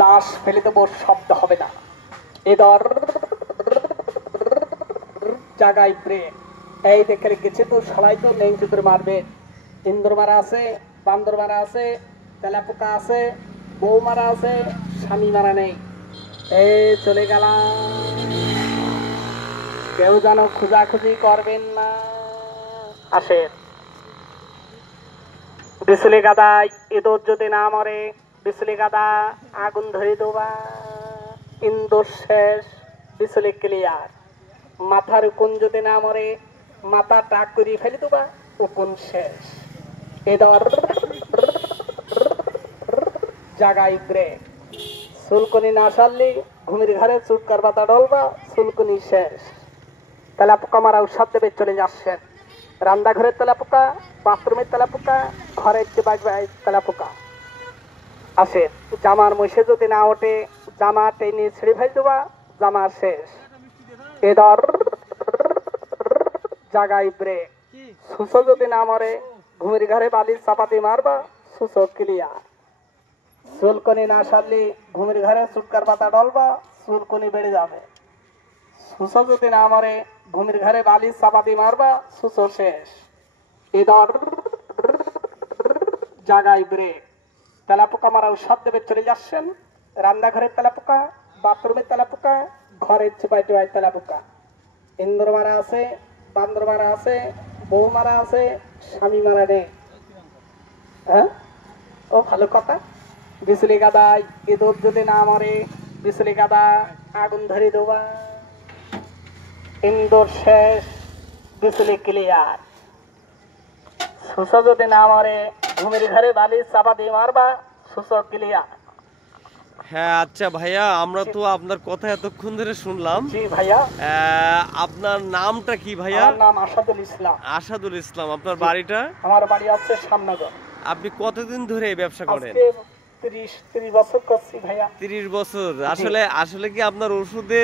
লাশ ফেলে দেবো, শব্দ হবে না। এদর জায়গায় ব্রেক। এই দেখে গেছে তো সবাই তো নেই চুতরে মারবে। ইন্দুর মারা আছে, বান্দর মারা আছে, তেলাপোকা আছে, বউ মারা আছে, স্বামী মারা নেই। এই চলে গেলাম, কেউ যেন খোঁজাখুঁজি করবেন না। আসেন বিচলি গাদায় ইঁদুর যদি না মরে, বিচলি গাদা আগুন ধরে দেবা। ইন্দুর শেষ, বিচলি ক্লিয়ার। মাথার উকুন যদি না মরে, মাথা টাক করে ফেলে দেবা, উকুন শেষ। এদর জাগাই ব্রেক। চুলকনি না সারলি ঘুমির ঘরে চুটকার পাতা ডলবা, চুলকনি শেষ। তেলাপোকা মারা ঔষধ দেবে চলে যাচ্ছেন। রান্নাঘরের তেলাপোকা, বাথরুমের তেলাপোকা, ঘরের যে বাজবাই তেলাপোকা। আসে জামার মশে যদি না ওঠে, জামা টেনে ছিঁড়ে ফেল দেবা, জামা শেষ। এদর জাগাই ব্রেক। সুসো যদি না মরে, ঘুমির ঘরে বালির চাপাতি মারবা, সুসো ক্লিয়ার। চুলকনি না সারলি ঘুমির ঘরে চুটকার পাতা ডলবা, চুলকনি বেড়ে যাবে। সুসো যদি না মরে, ঘুমির ঘরে বালির চাপাতি মারবা, সুসো শেষ। এদর জাগাই ব্রেক। তেলাপোকা মারা ঔষধ দেবে চলে যাচ্ছেন। রান্নাঘরের তেলাপোকা, বাথরুমের তেলাপোকা, ঘরের চিপাই টিপাই তেলাপোকা। ইন্দুর মারা আছে, বান্দর মারা আছে, বউ মারা আছে, স্বামী মারা নেই। হ্যাঁ, ও ভালো কথা। বিচলি গাদায় ইঁদুর যদি না মরে, বিচলি গাদা আগুন ধরে দেবা। ইন্দুর শেষ, বিচলি ক্লিয়ার। সুসো যদি না মরে, ঘুমের ঘরে বালির চাপা দিয়ে মারবা, সুসো ক্লিয়ার। হ্যাঁ আচ্ছা ভাইয়া, আমরা তো আপনার কথা এতক্ষণ ধরে শুনলাম। জি ভাইয়া। আপনার নামটা কি ভাইয়া? আমার নাম আসাদুল ইসলাম। আসাদুল ইসলাম। আপনার বাড়িটা? আমার বাড়ি আছে শ্যামনগর। আপনি কতদিন ধরে এই ব্যবসা করেন? আজকে 30 বছর করছি ভাইয়া। 30 বছর। আসলে কি আপনার ওষুধে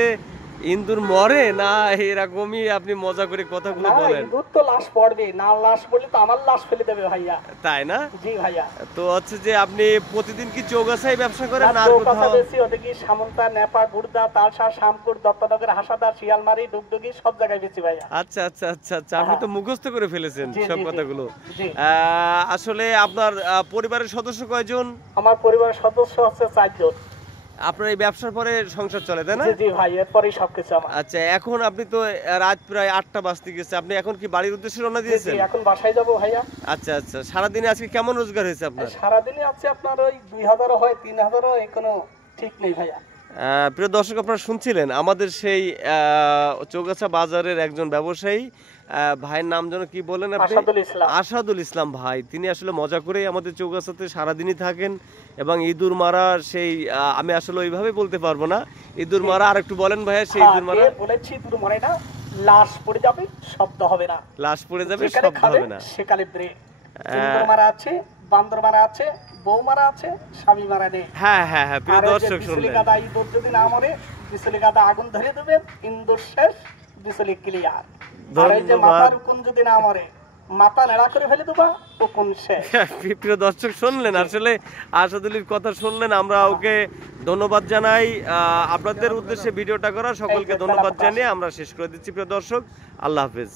ইন্দুর মরে, না এরকমই আপনি মজা করে কথাগুলো না, বলেন? ইঁদুর তো লাশ পড়বে না, লাশ পড়লে তো আমার লাশ ফেলে দেবে ভাইয়া। তাই না? জি ভাইয়া। তো হচ্ছে যে আপনি প্রতিদিন কি চৌগাছায় ব্যবসা করেন না আর কোথাও? বেশি ওটা কি সামন্তা, নেপা, গুড়দা, তালসা, শামপুর, দত্তনগর, হাসাদার, শিয়ালমারি, ডুগডুগি সব জায়গায় বেশি ভাইয়া। আচ্ছা আচ্ছা আচ্ছা আচ্ছা, আপনি তো মুখস্থ করে ফেলেছেন জি, সব জি, জি। কথাগুলো। জি। আসলে আপনার পরিবারের সদস্য কয়জন? আমার পরিবারের সদস্য হচ্ছে 4 জন। আপনার এই ব্যবসার পরে সংসার চলে, তাই না? জি জি ভাই, এরপরেই সবকিছু আমার। আচ্ছা, এখন আপনি তো রাত প্রায় 8টা বাজতে গেছে, আপনি এখন কি বাড়ির উদ্দেশ্যে রওনা জি জি, দিয়েছেন? এখন বাসায় যাবো ভাইয়া। আচ্ছা আচ্ছা, সারাদিনে আজকে কেমন রোজগার হয়েছে আপনার? সারাদিনে আছে আপনার ওই 2000 হয়, 3000 হয়, কোনো ঠিক নেই ভাইয়া। প্রিয় দর্শক, আপনারা শুনছিলেন আমাদের সেই চৌগাছা বাজারের একজন ব্যবসায়ী ভাইয়ের নাম যেন কি বলেন আপনি? আসাদুল ইসলাম। আসাদুল ইসলাম ভাই। তিনি আসলে মজা করেই আমাদের চৌগাছাতে সারাদিনই থাকেন এবং ইঁদুর মারা সেই আমি আসলে ওইভাবে বলতে পারবো না। ইঁদুর মারা আর একটু বলেন ভাইয়া, সেই ইঁদুর মারা। বলেছি ইঁদুর মরে না, লাশ পড়ে যাবে, শব্দ হবে না। লাশ পড়ে যাবে, যেখানে শব্দ খাবে হবে না। সেকালে ব্রেক। ইঁদুর মারা আছে, বান্দর মারা আছে, বউ মারা আছে, স্বামী মারা নেই। হ্যাঁ হ্যাঁ হ্যাঁ, প্রিয় আর ওই যে দর্শক বিচলি শুনলেন। গাদা ইঁদুর যদি না মরে, বিচলি গাদা আগুন ধরে দেবেন, ইন্দুর শেষ, বিচলি ক্লিয়ার। আর ওই যে মাথার উকুন যদি না মরে, মাথা নেড়া করে ফেলে দেবা, উকুন শেষ। প্রিয় দর্শক শুনলেন, আসলে আসাদুলের কথা শুনলেন। আমরা ওকে ধন্যবাদ জানাই। আপনাদের উদ্দেশ্যে ভিডিওটা করা সকলকে ধন্যবাদ জানিয়ে আমরা শেষ করে দিচ্ছি। প্রিয় দর্শক, আল্লাহ হাফেজ।